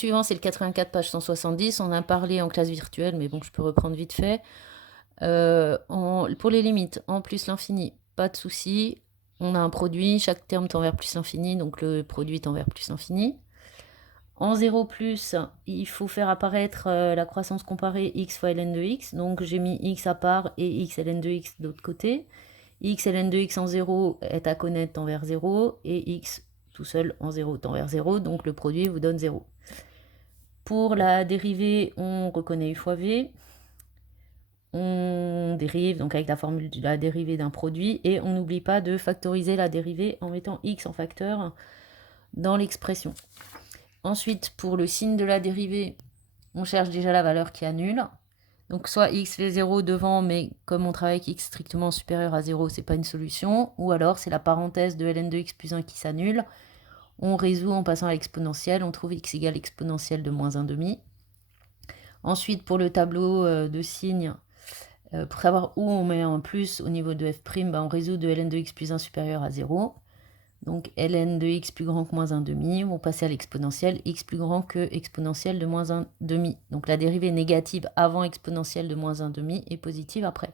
Suivant, c'est le 84, page 170. On en a parlé en classe virtuelle, mais bon, je peux reprendre vite fait. Pour les limites, en plus l'infini, pas de souci. On a un produit, chaque terme tend vers plus l'infini, donc le produit tend vers plus l'infini. En 0 plus, il faut faire apparaître la croissance comparée x fois ln de x. Donc j'ai mis x à part et x ln de x de l'autre côté. X ln de x en 0 est à connaître tend vers 0 et x tout seul en 0 tend vers 0, donc le produit vous donne 0. Pour la dérivée, on reconnaît u fois v. On dérive donc avec la formule de la dérivée d'un produit et on n'oublie pas de factoriser la dérivée en mettant x en facteur dans l'expression. Ensuite, pour le signe de la dérivée, on cherche déjà la valeur qui annule. Donc soit x fait 0 devant, mais comme on travaille avec x strictement supérieur à 0, c'est pas une solution. Ou alors c'est la parenthèse de ln de x plus 1 qui s'annule. On résout en passant à l'exponentielle, on trouve x égale exponentielle de moins 1,5. Ensuite, pour le tableau de signes, pour savoir où on met un plus au niveau de f', on résout de ln de x plus 1 supérieur à 0. Donc ln de x plus grand que moins 1,5, on passe à l'exponentielle, x plus grand que exponentielle de moins 1,5. Donc la dérivée négative avant exponentielle de moins 1,5 est positive après.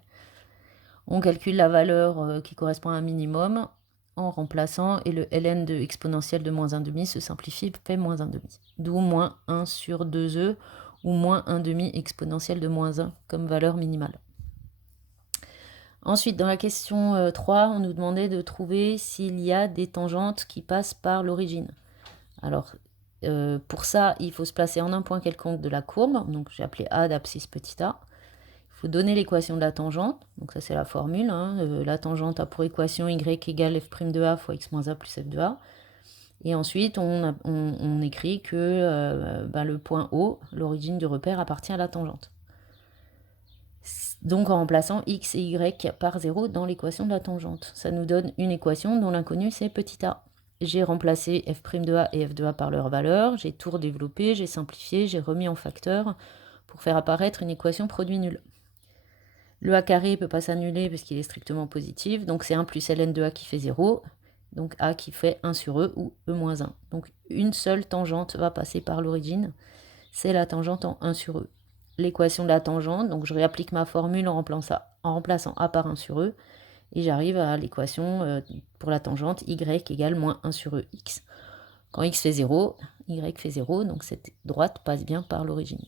On calcule la valeur qui correspond à un minimum en remplaçant, et le ln de exponentielle de moins 1,5 se simplifie, fait moins 1,5. D'où moins 1 sur 2e, ou moins 1,5 exponentielle de moins 1 comme valeur minimale. Ensuite, dans la question 3, on nous demandait de trouver s'il y a des tangentes qui passent par l'origine. Alors, pour ça, il faut se placer en un point quelconque de la courbe. Donc, j'ai appelé A d'abscisse petit a. Il faut donner l'équation de la tangente. Donc, ça, c'est la formule. La tangente a pour équation y égale f' de a fois x moins a plus f de a. Et ensuite, on écrit que le point O, l'origine du repère, appartient à la tangente. Donc en remplaçant x et y par 0 dans l'équation de la tangente. Ça nous donne une équation dont l'inconnu c'est petit a. J'ai remplacé f' de a et f de a par leur valeur, j'ai tout redéveloppé, j'ai simplifié, j'ai remis en facteur pour faire apparaître une équation produit nul. Le a carré ne peut pas s'annuler parce qu'il est strictement positif, donc c'est 1 plus ln de a qui fait 0, donc a qui fait 1 sur e ou e moins 1. Donc une seule tangente va passer par l'origine, c'est la tangente en 1 sur e. L'équation de la tangente, donc je réapplique ma formule en remplaçant a par 1 sur e, et j'arrive à l'équation pour la tangente y égale moins 1 sur e x. Quand x fait 0, y fait 0, donc cette droite passe bien par l'origine.